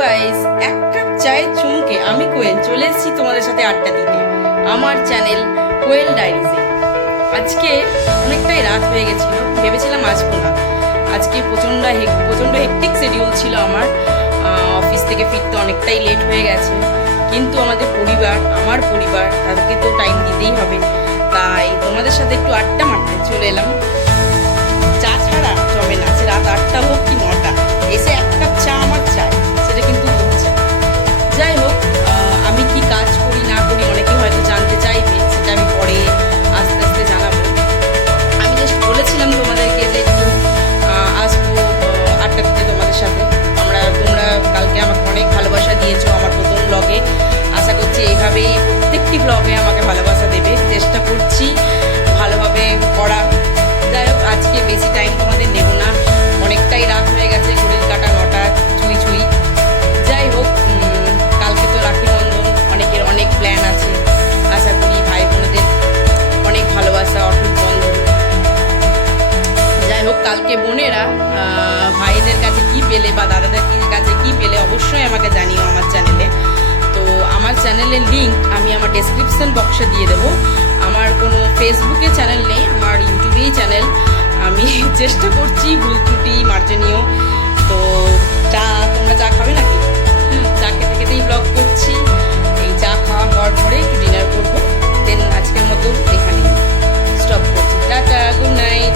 Guys, এক cup চায়ের চুমুকে আমি কোয়েল চলে এসেছি তোমাদের সাথে আড্ডা দিতে আমার চ্যানেল কোয়েল ডায়েরিজে। আজকে অনেকটাই রাত হয়ে গেছিল, ভেবেছিলাম আসবো না। আজকে প্রচণ্ড হেক্টিক শিডিউল ছিল আমার, অফিস থেকে ফিরতে অনেকটাই লেট হয়ে গেছে। কিন্তু আমার পরিবার তাদেরকে তো টাইম দিতেই হবে, তাই তোমাদের সাথে একটু আড্ডা মারতে চলে এলাম। চা ছাড়া চবে না, সে রাত 8টা হোক কি 9টা, এসে এক কাপ চা আমার চাই, সেটা কিন্তু হচ্ছে। যাই হোক, আমি কি কাজ করি না করি অনেকে হয়তো জানতে চাইবে, সেটা আমি পরে আস্তে আস্তে জানাবো। আমি জাস্ট বলেছিলাম তোমাদেরকে যে একটু আসবো আড্ডা দিতে তোমাদের সাথে। তোমরা কালকে আমাকে অনেক ভালোবাসা দিয়েছো আমার প্রথম ব্লগে। আশা করছি এইভাবেই প্রত্যেকটি ব্লগে আমাকে ভালোবাসা দেবে, চেষ্টা করছি ভালোভাবে করা। যাই হোক, আজকে বেশি টাইম তোমাদের নেব না, অনেকটাই রাত হয়ে গেছে, ঘড়ির কাঁটা 9টা ছুঁই। যাই হোক, কালকে তো রাখি বন্ধন, অনেকের অনেক প্ল্যান আছে। আশা করি ভাই বোনেদের অনেক ভালোবাসা, অটুট বন্ধন। যাই হোক, কালকে বোনেরা ভাইদের কাছে কি পেলে বা দাদাদের কাছে কি পেলে অবশ্যই আমাকে জানিও আমার চ্যানেলে। তো আমার চ্যানেলের লিঙ্ক আমি আমার ডেসক্রিপশন বক্সে দিয়ে দেবো। আমার কোনো ফেসবুকে চ্যানেল নেই, আমার ইউটিউবেই চ্যানেল। আমি চেষ্টা করছি ভুল ত্রুটি মার্জনীয়। তো চা